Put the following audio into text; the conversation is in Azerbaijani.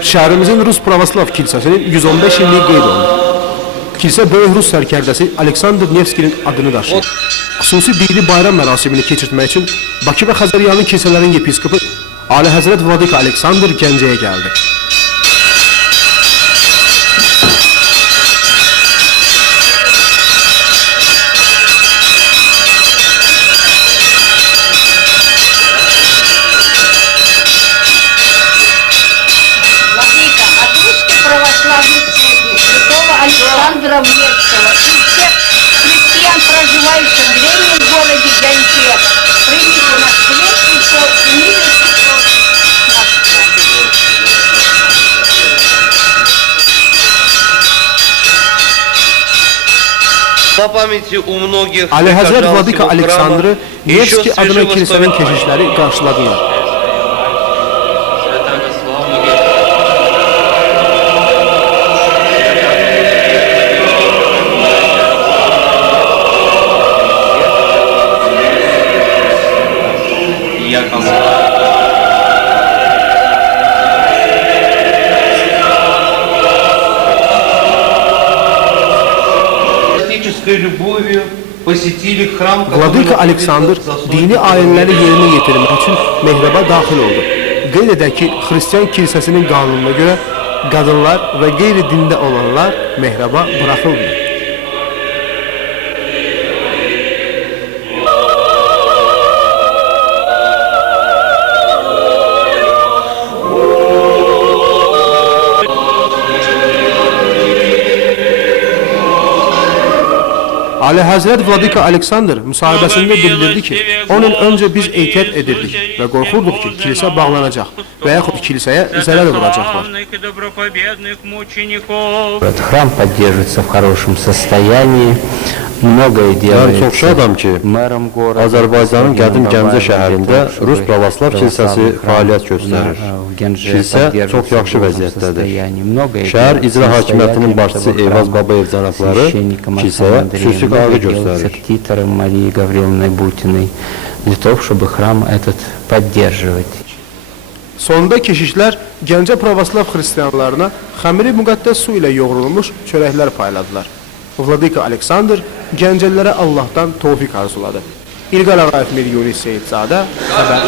Şəhərimizin Rus Pravoslav kilsəsinin 115 illiyi qeyd olunur. Kilsə böyük Rus sərkərdəsi Aleksandr Nevskinin adını daşıyır. Xüsusi dini bayram mərasimini keçirtmək üçün Bakı və Xəzəryanın kilsələrin yepiskopu Ali Həzrət Vladika Aleksandr Gəncəyə gəldi. Александра Невского и всех христиан, проживающих в древнем городе Гянче, примите наш приветствие и милости По pamяти у многих Ali Həzrət Vladika Aleksandrı Nevski adına kilsənin keşişləri qarşıladılar. Vladika Aleksandr dini ayinləri yerinə yetirmək üçün mehraba daxil oldu. Qeyd edək ki, Xristiyan kilsəsinin qanununa görə qadınlar və qeyri-dində olanlar mehraba buraxılmır. Ali Həzrət Vladika Aleksandr müsahibəsində bildirdi ki, 10 il öncə biz ehtiyat edirdik və qorxurduq ki, kilsə bağlanacaq və yaxud kilsəyə zərər vuracaqlar. Храм поддерживается в хорошем состоянии. Многое делается. Çox şadam ki, Azərbaycanın qədim Gəncə şəhərində Rus Pravoslav kilsəsi fəaliyyət göstərir. Kilsə çox yaxşı vəziyyətdədir. Şəhər icra hakimiyyətinin başçısı Eyvaz Babayev cənabları kilsəyə xüsusi qayğı göstərir. Для того, чтобы храм этот поддерживать. Sonunda keşişlər Gəncə Pravoslav xristiyanlarına xəmiri müqəddəs su ilə yoğrulmuş çörəklər payladılar. Vladika Aleksandr Gəncəlilərə Allahdan tövfiq arzuladı. İlqar Ağayev, Miryuni Seyidzadə, Xəbər.